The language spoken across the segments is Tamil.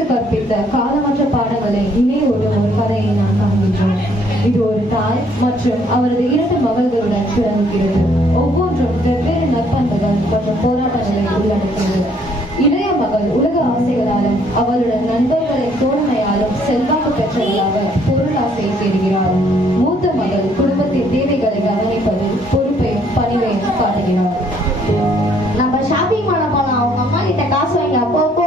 இயேசு கற்பித்த காலமற்ற பாடங்களை இணையோடும் ஒரு கதையை நான் காண்கின்றோம். இது ஒரு தாய் மற்றும் அவரது 2 மகள்களுடன் தொடங்குகிறது. ஒவ்வொன்றும் வெவ்வேறு நற்பண்புகள் மற்றும் போராட்டங்களை உள்ளடக்கியது. இளைய மகள் உலக ஆசைகளாலும் அவளுடன் நண்பர்களின் தோழமையாலும் செல்வாக்கு பெற்றவளாக பொருளாசையை தேடுகிறாள். மூத்த மகள் குடும்பத்தின் தேவைகளை கவனிப்பதில் பொறுப்பையும் பணிவையும் காட்டுகிறாள். நம்ம ஷாப்பிங் பண்ண போலாம். அவங்க அம்மா கிட்ட காசு வாங்கி அப்போ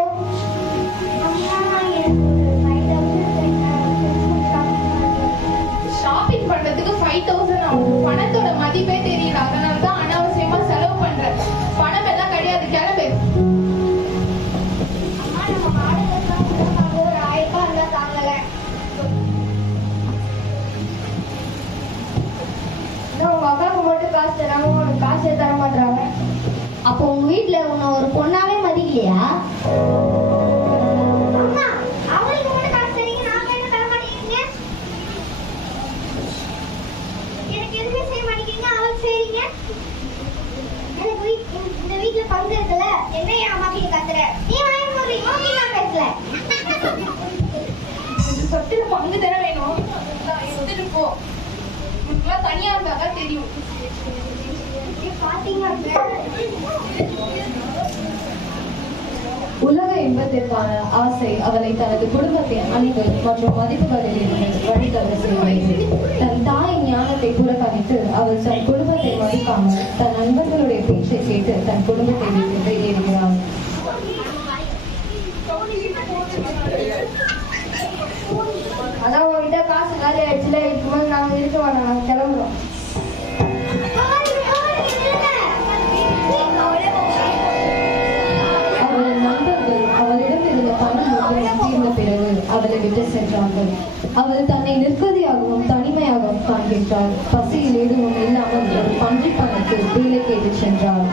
ஷாப்பிங் பண்றதுக்கு 5000 ஆகும். பணத்தோட மதிப்பே தெரியல. அதனால தான் அனாவசியமா செலவு பண்றேன். பணம் எல்லாம் கிடையாது, கிளம்பு. ஒரு 1000 ரூபாய் இருந்தா தாங்கல. உங்க அக்காவுக்கு மட்டும் காசு தராங்க, உனக்கு காசே தர மாட்டாங்க. அப்போ உங்க வீட்டுல உன்னை ஒரு பொண்ணாவே மதிக்கலையா? பங்கு இருக்குல்ல, என்ன என் அம்மா கிட்ட கத்துற? நீ வாங்கி போறீ, ஓகே நான் பேசல. இந்த சொத்துல பங்கு தானே வேணும். எடுத்துட்டு போ. உனக்குலாம் தனியா இருந்தாக்கா தெரியும். உலக இன்பத்திற்கான ஆசை அவளை தனது குடும்பத்தின் அணிகள் மற்றும் மதிப்புகளில் இருந்து வழிதட செய்கிறது. தன் தாயின் ஞானத்தை புறக்கணித்து அவள் தன் குடும்பத்தை மதிக்காமல் தன் நண்பர்களுடைய பேச்சை கேட்டு தன் குடும்பத்தை விட்டு வெளியேறுகிறாள். அதான் உங்ககிட்ட காசு காலி ஆயிடுச்சுல, இருக்கும்போது நாங்க இருக்க வேணாம், நாங்க கிளம்புறோம். அவளது நண்பர்கள் அவளிடம் இருந்த பணம் முழுவதும் தீர்ந்த பிறகு அவளை விட்டு சென்றார்கள். அவள் தன்னை நிர்கதியாகவும் தனிமையாகவும் காண்கின்றாள். பசியில் எதுவும் இல்லாமல் ஒரு பன்றி பணத்து வேலை கேட்டு சென்றாள்.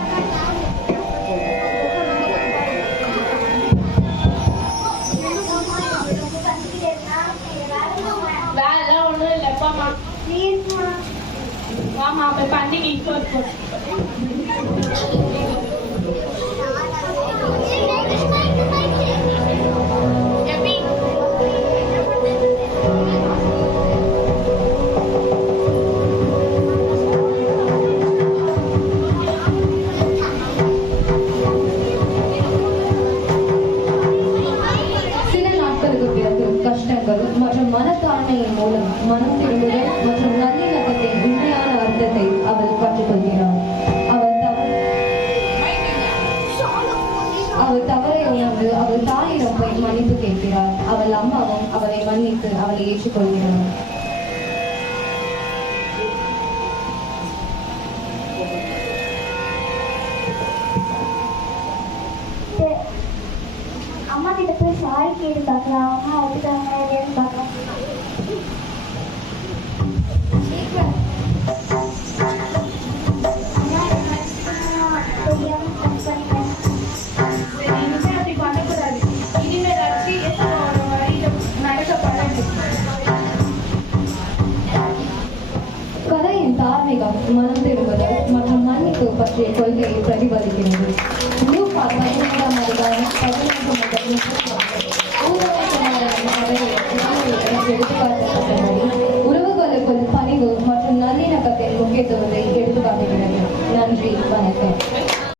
வேலை ஒண்ணும் இல்லப்பா. மாமா போய் பண்டிகை இப்போ கஷ்டங்கள் மற்றும் மனத்தாழ்மையின் மூலம் மனம் திரும்புதல் மற்றும் நல்லிணக்கத்தின் உண்மையான அர்த்தத்தை அவள் கற்றுக்கொள்கிறாள். அவள் தவறை உணர்ந்து அவள் தாயிடம் போய் மன்னிப்பு கேட்கிறாள். அவள் அம்மாவும் அவளை மன்னித்து அவளை ஏற்றுக்கொள்கிறாள். அம்மா கிட்ட போய் சாரி கேட்டு பார்க்கலாம். அம்மா வந்துட்டாங்க இல்லையான்னு பார்க்கலாம். அப்படி பண்ணக்கூடாது. இனிமேலாச்சு வழியில நடக்கப்படாது. கதையின் தார்மீகம், மனம் திரும்புதல் மற்றும் மன்னிப்பு பற்றிய கொள்கையை பிரதிபலிக்கிறது. லூக்கா 15ஆம் அதிகாரம் 15 முதல் 30 எடுத்துக்காட்டப்பட்டபடி உறவுகளுக்குள் பணிவு மற்றும் நல்லிணக்கத்தின் முக்கியத்துவத்தை எடுத்துக்காட்டுகிறது. நன்றி, வணக்கம்.